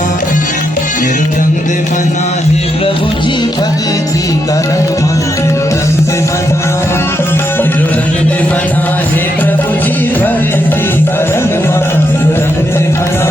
मेरो रंग दे मना हे प्रभु जी भक्ति का रंग मेरो रंग दे मना, मेरो रंग दे मना हे प्रभु जी भक्ति का रंग मेरो रंग दे मना।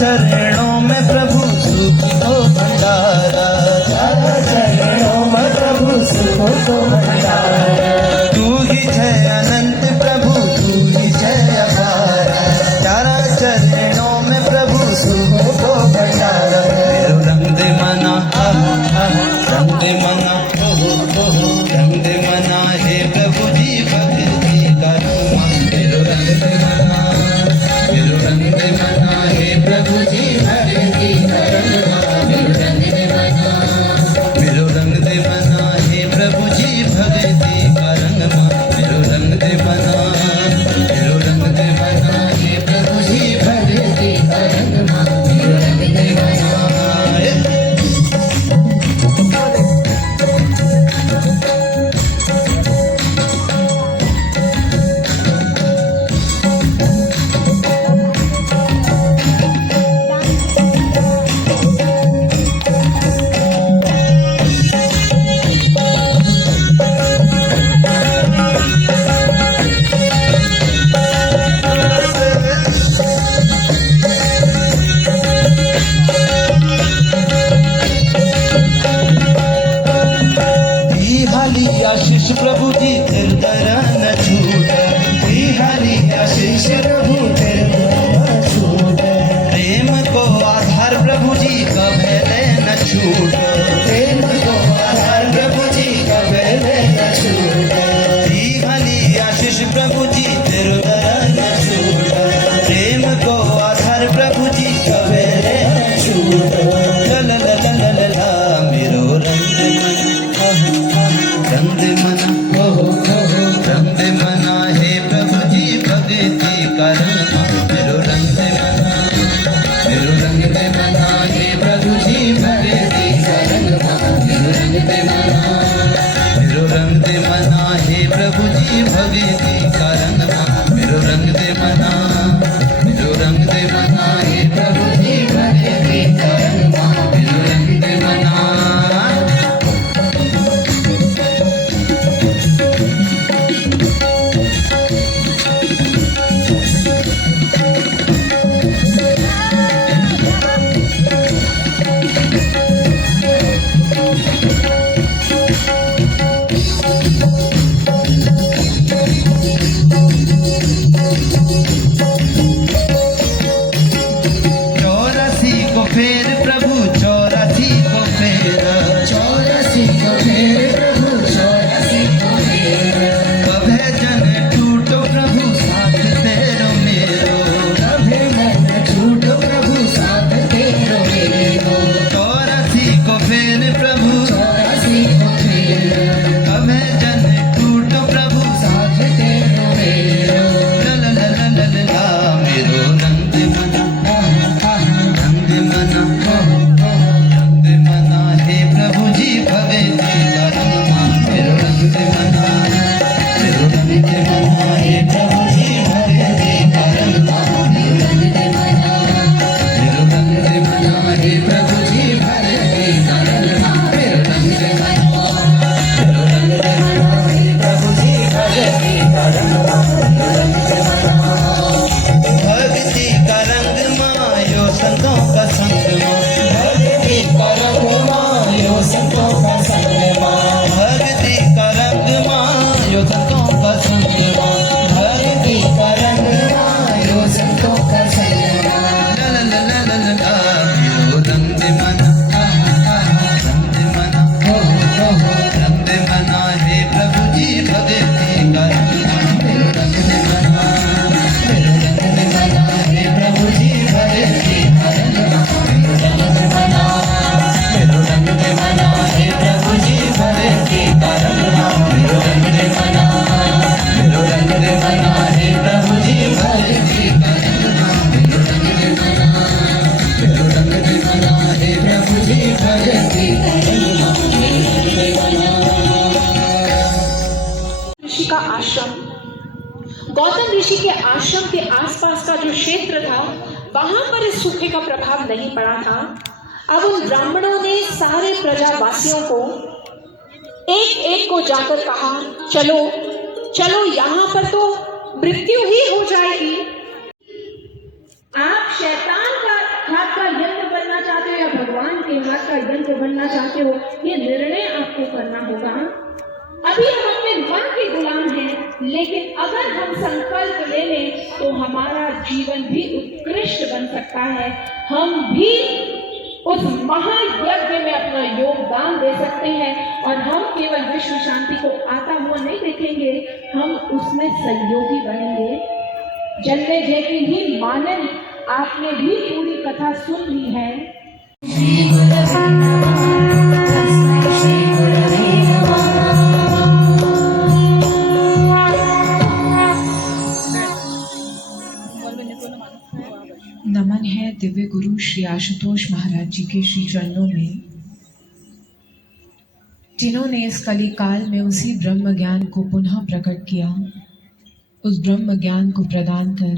चरणों में प्रभु सुख को भंडारा, तारा चरणों में प्रभु सुख को भंडारा। तू ही है अनंत प्रभु, तू ही है अपार, तारा चरणों में प्रभु सुख को भंडारा। मेरो रंग दे मना, रंग दे मना, रंग दे मना हे प्रभु जी भक्ति का रंग। मेरो रंग दे मना, मेरो रंग दे मना हे प्रभु जी भक्ति का रंग। मेरो रंग दे मना, मेरो रंग दे मना हे प्रभु जी भक्ति का रंग। मेरो रंग दे मना, मेरो रंग दे मना हे प्रभु जी भक्ति का रंग। मेरो रंग दे मना। आशीष प्रभु जी तेरे दर न छूट, हरि आशीष प्रभु तेरे दर न छूट। प्रेम को आधार प्रभु जी कभी न छूट, प्रेम को आधार प्रभु जी कभी न छूट। हरि आशीष प्रभु जी तेरे दर न छूट, प्रेम को आधार प्रभु जी कभी न छूट। ला ला ला ला ला ला मेरो रंग रंग दे मना, रंग दे मना हे प्रभु जी भक्ति का रंग। मेरो रंग दे मना, मेरो रंग दे मना हे प्रभु जी भक्ति का रंग। मेरो रंग दे मना, मेरो रंग दे मना हे प्रभु जी भक्ति का रंग। मेरो रंग दे मना, मेरो रंग दे मना हे प्रभु जी भक्ति का रंग। मेरो रंग दे मना। आश्रम के आसपास का जो क्षेत्र था वहां पर इस सूखे का प्रभाव नहीं पड़ा था। अब उन ब्राह्मणों ने सारे प्रजावासियों को एक एक को जाकर कहा, चलो चलो, यहाँ पर तो मृत्यु ही हो जाएगी। आप शैतान का हाथ का यंत्र बनना चाहते हो या भगवान के हाथ का यंत्र बनना चाहते हो, ये निर्णय आपको करना होगा। अभी हम अपने मन के गुलाम हैं, लेकिन अगर हम संकल्प ले लें तो हमारा जीवन भी उत्कृष्ट बन सकता है। हम भी उस महायज्ञ में अपना योगदान दे सकते हैं और हम केवल विश्व शांति को आता हुआ नहीं देखेंगे, हम उसमें सहयोगी बनेंगे। जन्मे जैसी ही मानन आपने भी पूरी कथा सुन ली है। नमन है दिव्य गुरु श्री आशुतोष महाराज जी के श्री चरणों में, जिन्होंने इस कली काल में उसी ब्रह्म ज्ञान को पुनः प्रकट किया, उस ब्रह्म ज्ञान को प्रदान कर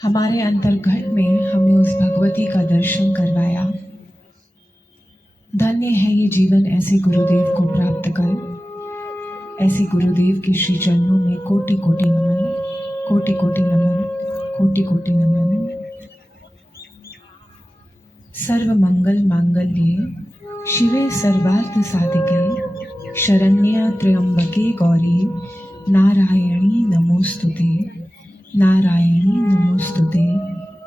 हमारे अंतर्घट में हमें उस भगवती का दर्शन करवाया। धन्य है ये जीवन ऐसे गुरुदेव को प्राप्त कर। ऐसे गुरुदेव के श्री चरणों में कोटि कोटि नमन, कोटि कोटि नमन, कोटि कोटि नमन। सर्व मंगल मांगल्ये शिवे सर्वार्थ साधिके शरण्य त्र्यंबके गौरी नारायणी नमोस्तुते, नारायणी नमोस्तुते,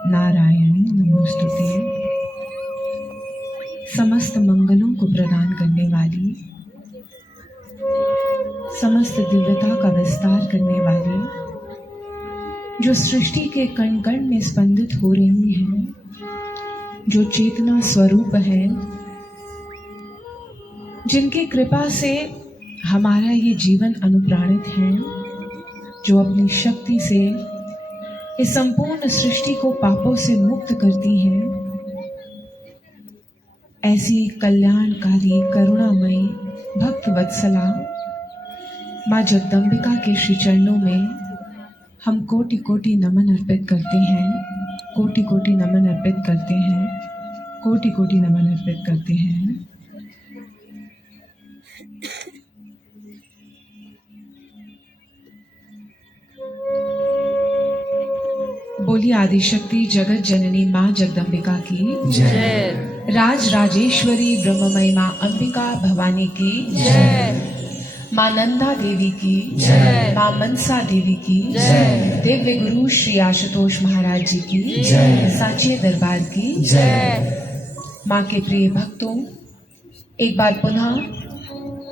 नारायणी नमोस्तुते। समस्त मंगलों को प्रदान करने वाली, समस्त दिव्यता का विस्तार करने वाली, जो सृष्टि के कण कण में स्पंदित हो रही हैं, जो चेतना स्वरूप है, जिनकी कृपा से हमारा ये जीवन अनुप्राणित है, जो अपनी शक्ति से इस संपूर्ण सृष्टि को पापों से मुक्त करती है, ऐसी कल्याणकारी करुणामयी भक्त वत्सला माँ जगदम्बिका के श्री चरणों में हम कोटि कोटि नमन अर्पित करते हैं, कोटि कोटि नमन अर्पित करते हैं, कोटि कोटि नमन अर्पित करते हैं। बोली आदिशक्ति जगत जननी माँ जगदम्बिका की जय। राज राजेश्वरी ब्रह्ममयी माँ अंबिका भवानी की जय। माँ नंदा देवी की जय। माँ मनसा देवी की जय। दिव्य गुरु श्री आशुतोष महाराज जी की जय। साचे दरबार की जय। माँ के प्रिय भक्तों, एक बार पुनः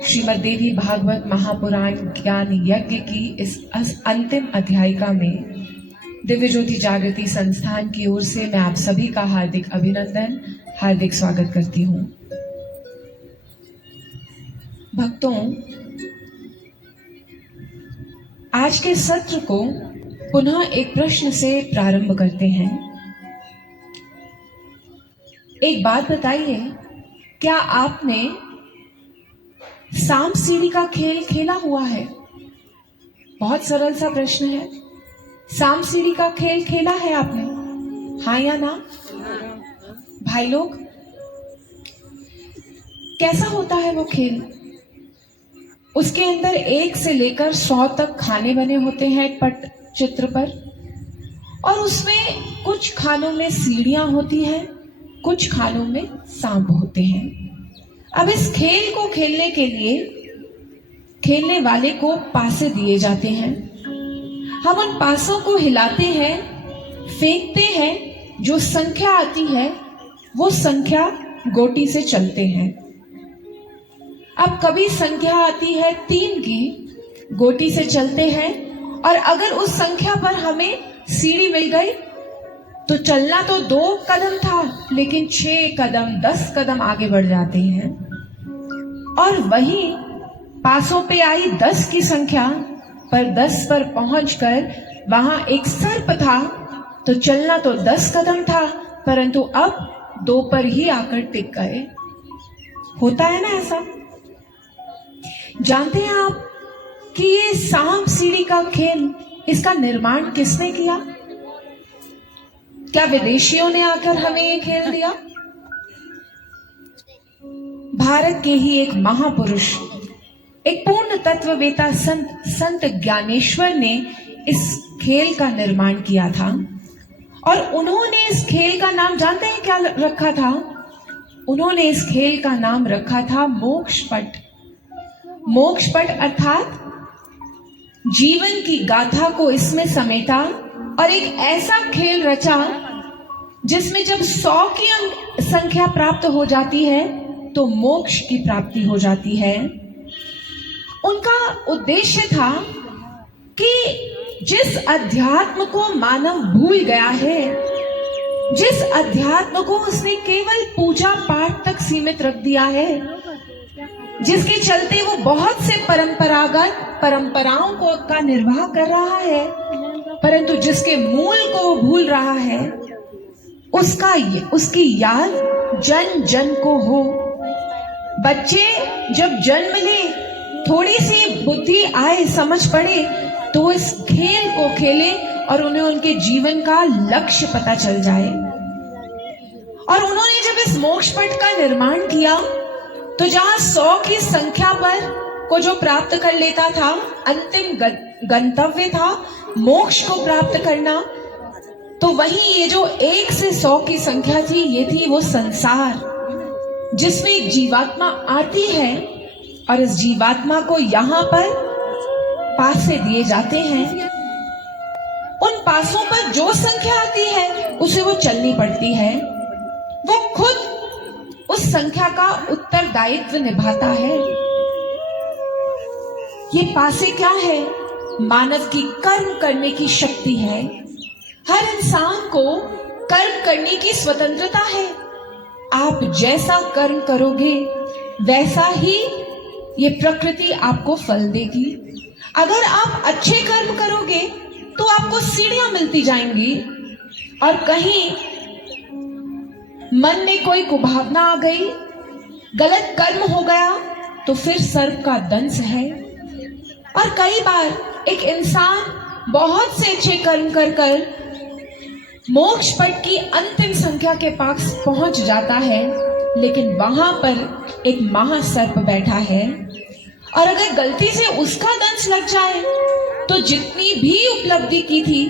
श्रीमद् देवी भागवत महापुराण ज्ञान यज्ञ की इस अंतिम अध्यायिका में दिव्य ज्योति जागृति संस्थान की ओर से मैं आप सभी का हार्दिक अभिनंदन, हार्दिक स्वागत करती हूँ। भक्तों, आज के सत्र को पुनः एक प्रश्न से प्रारंभ करते हैं। एक बात बताइए, क्या आपने सांप सीढ़ी का खेल खेला हुआ है? बहुत सरल सा प्रश्न है। सांप सीढ़ी का खेल खेला है आपने? हाँ या ना? भाई लोग, कैसा होता है वो खेल? उसके अंदर 1 से लेकर 100 तक खाने बने होते हैं पट चित्र पर, और उसमें कुछ खानों में सीढ़ियां होती हैं, कुछ खानों में सांप होते हैं। अब इस खेल को खेलने के लिए खेलने वाले को पासे दिए जाते हैं। हम उन पासों को हिलाते हैं, फेंकते हैं, जो संख्या आती है वो संख्या गोटी से चलते हैं। अब कभी संख्या आती है 3 की, गोटी से चलते हैं, और अगर उस संख्या पर हमें सीढ़ी मिल गई तो चलना तो 2 कदम था, लेकिन 6 कदम 10 कदम आगे बढ़ जाते हैं। और वहीं पासों पे आई 10 की संख्या पर 10 पर पहुंचकर वहां एक सर्प था, तो चलना तो 10 कदम था, परंतु अब 2 पर ही आकर टिक गए। होता है ना ऐसा? जानते हैं आप कि ये सांप सीढ़ी का खेल इसका निर्माण किसने किया? क्या विदेशियों ने आकर हमें ये खेल दिया? भारत के ही एक महापुरुष, एक पूर्ण तत्ववेता संत ज्ञानेश्वर ने इस खेल का निर्माण किया था। और उन्होंने इस खेल का नाम जानते हैं क्या रखा था? उन्होंने इस खेल का नाम रखा था मोक्षपट। मोक्षपट अर्थात जीवन की गाथा को इसमें समेटा और एक ऐसा खेल रचा जिसमें जब 100 की संख्या प्राप्त हो जाती है तो मोक्ष की प्राप्ति हो जाती है। उनका उद्देश्य था कि जिस अध्यात्म को मानव भूल गया है, जिस अध्यात्म को उसने केवल पूजा पाठ तक सीमित रख दिया है, जिसके चलते वो बहुत से परंपरागत परंपराओं को का निर्वाह कर रहा है, परंतु जिसके मूल को वो भूल रहा है, उसकी याद जन जन को हो। बच्चे जब जन्म ले, थोड़ी सी बुद्धि आए, समझ पड़े, तो इस खेल को खेले और उन्हें उनके जीवन का लक्ष्य पता चल जाए। और उन्होंने जब इस मोक्षपट का निर्माण किया तो जहां 100 की संख्या पर को जो प्राप्त कर लेता था, अंतिम गंतव्य था मोक्ष को प्राप्त करना, तो वहीं ये जो 1 से 100 की संख्या थी, ये थी वो संसार जिसमें एक जीवात्मा आती है और इस जीवात्मा को यहाँ पर पासे दिए जाते हैं। उन पासों पर जो संख्या आती है उसे वो चलनी पड़ती है। वो खुद उस संख्या का उत्तरदायित्व निभाता है। ये पासे क्या है? मानव की कर्म करने की शक्ति है। हर इंसान को कर्म करने की स्वतंत्रता है। आप जैसा कर्म करोगे वैसा ही ये प्रकृति आपको फल देगी। अगर आप अच्छे कर्म करोगे तो आपको सीढ़ियां मिलती जाएंगी, और कहीं मन में कोई कुभावना आ गई, गलत कर्म हो गया, तो फिर सर्प का दंश है। और कई बार एक इंसान बहुत से अच्छे कर्म कर कर मोक्ष पट की अंतिम संख्या के पास पहुंच जाता है, लेकिन वहां पर एक महासर्प बैठा है, और अगर गलती से उसका दंश लग जाए तो जितनी भी उपलब्धि की थी,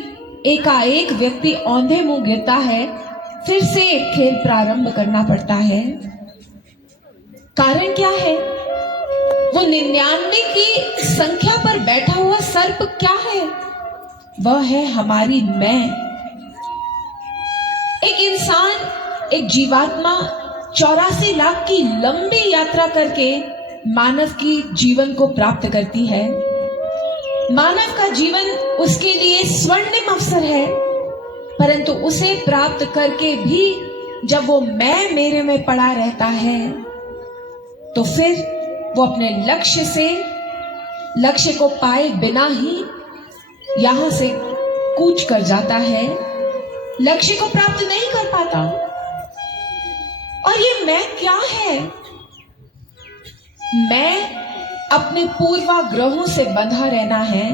एकाएक व्यक्ति औंधे मुंह गिरता है, फिर से एक खेल प्रारंभ करना पड़ता है। कारण क्या है? वो 99 की संख्या पर बैठा हुआ सर्प क्या है? वह है हमारी मैं। एक इंसान, एक जीवात्मा 84 लाख की लंबी यात्रा करके मानव की जीवन को प्राप्त करती है। मानव का जीवन उसके लिए स्वर्णिम अवसर है, परंतु उसे प्राप्त करके भी जब वो मैं मेरे में पड़ा रहता है, तो फिर वो अपने लक्ष्य को पाए बिना ही यहां से कूच कर जाता है, लक्ष्य को प्राप्त नहीं कर पाता। और ये मैं क्या है? मैं अपने पूर्वाग्रहों से बंधा रहना है,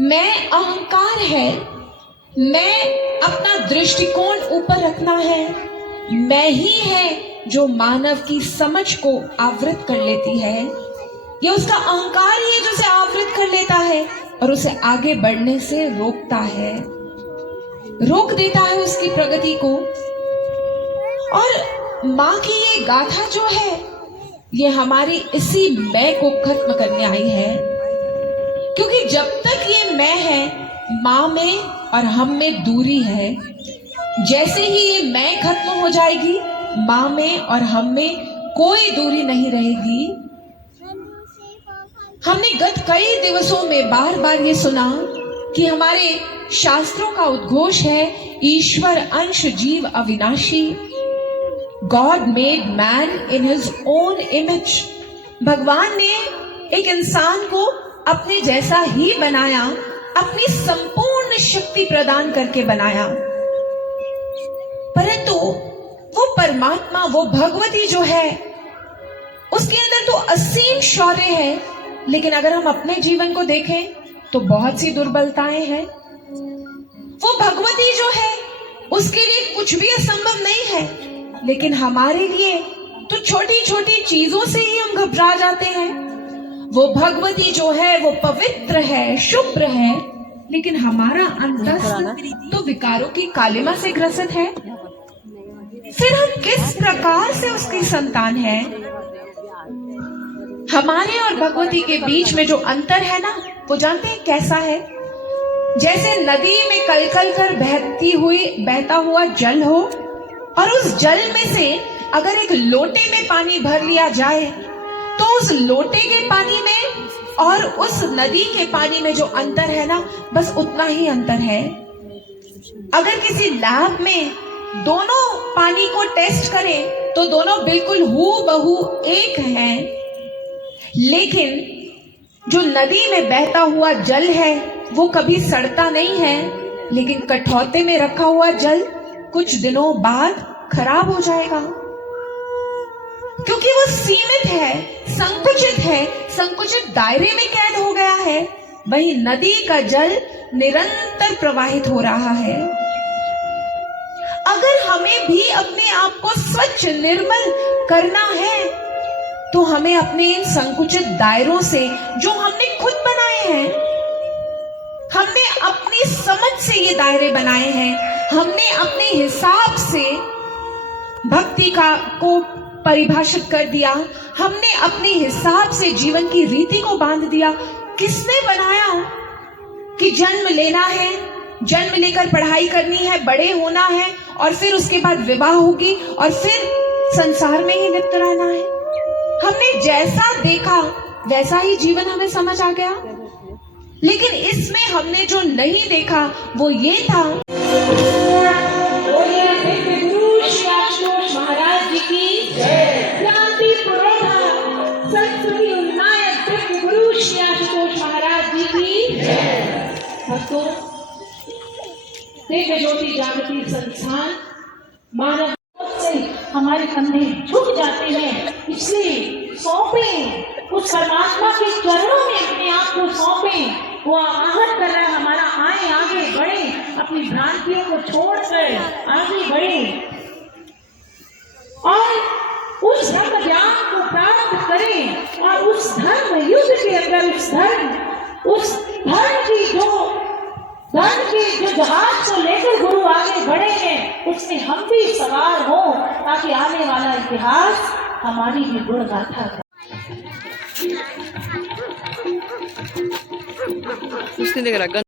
मैं अहंकार है, मैं अपना दृष्टिकोण ऊपर रखना है, मैं ही है जो मानव की समझ को आवृत कर लेती है। ये उसका अहंकार ही है जो उसे आवृत कर लेता है और उसे आगे बढ़ने से रोकता है, रोक देता है उसकी प्रगति को। और मां की ये गाथा जो है, ये हमारी इसी मैं को खत्म करने आई है, क्योंकि जब तक ये मैं है, मां में और हम में दूरी है। जैसे ही ये मैं खत्म हो जाएगी, मां में और हम में कोई दूरी नहीं रहेगी। हमने गत कई दिवसों में बार बार ये सुना कि हमारे शास्त्रों का उद्घोष है, ईश्वर अंश जीव अविनाशी। God made man in his own image. भगवान ने एक इंसान को अपने जैसा ही बनाया, अपनी संपूर्ण शक्ति प्रदान करके बनाया। परंतु वो परमात्मा, वो भगवती जो है, उसके अंदर तो असीम शौर्य है, लेकिन अगर हम अपने जीवन को देखें तो बहुत सी दुर्बलताएं हैं। वो भगवती जो है उसके लिए कुछ भी असंभव नहीं है, लेकिन हमारे लिए तो छोटी छोटी चीजों से ही हम घबरा जाते हैं। वो भगवती जो है वो पवित्र है, शुभ्र है, लेकिन हमारा अंतस्थ तो विकारों की कालिमा से ग्रसित है। फिर हम किस प्रकार से उसकी संतान हैं? हमारे और भगवती के बीच में जो अंतर है ना, वो जानते हैं कैसा है? जैसे नदी में कलकल कर बहता हुआ जल हो, और उस जल में से अगर एक लोटे में पानी भर लिया जाए तो उस लोटे के पानी में और उस नदी के पानी में जो अंतर है ना, बस उतना ही अंतर है। अगर किसी लैब में दोनों पानी को टेस्ट करें तो दोनों बिल्कुल हूबहू एक हैं, लेकिन जो नदी में बहता हुआ जल है वो कभी सड़ता नहीं है, लेकिन कठौते में रखा हुआ जल कुछ दिनों बाद खराब हो जाएगा, क्योंकि वो सीमित है, संकुचित है, संकुचित दायरे में कैद हो गया है। वही नदी का जल निरंतर प्रवाहित हो रहा है। अगर हमें भी अपने आप को स्वच्छ निर्मल करना है तो हमें अपने इन संकुचित दायरों से, जो हमने खुद बनाए हैं, हमने अपनी समझ से ये दायरे बनाए हैं, हमने अपने हिसाब से भक्ति को परिभाषित कर दिया, हमने अपने हिसाब से जीवन की रीति को बांध दिया। किसने बनाया कि जन्म लेना है, जन्म लेकर पढ़ाई करनी है, बड़े होना है, और फिर उसके बाद विवाह होगी और फिर संसार में ही लिप्त रहना है? हमने जैसा देखा वैसा ही जीवन हमें समझ आ गया, लेकिन इसमें हमने जो नहीं देखा वो ये था। महाराज जी की क्रांति पुरोधा संस्कृति उन्नायक दिव्य गुरु श्री आशुतोष महाराज जी की भक्तों, दिव्य ज्योति जागृति संस्थान मानव से हमारे कंधे झुक जाते हैं, इसलिए सौंपें उस परमात्मा के चरणों में अपने आप को सौंपें। वो आहट कर रहा है हमारा, आए आगे बढ़े, अपनी भ्रांतियों को छोड़कर आगे बढ़े और उस धर्म ज्ञान को प्राप्त करें, और उस धर्म युद्ध के अंदर उस धर्म के जो जहाज को लेकर गुरु आगे बढ़े हैं, उसमें हम भी सवार हो, ताकि आने वाला इतिहास हमारी भी गुण गाथा का। उसने देख रहा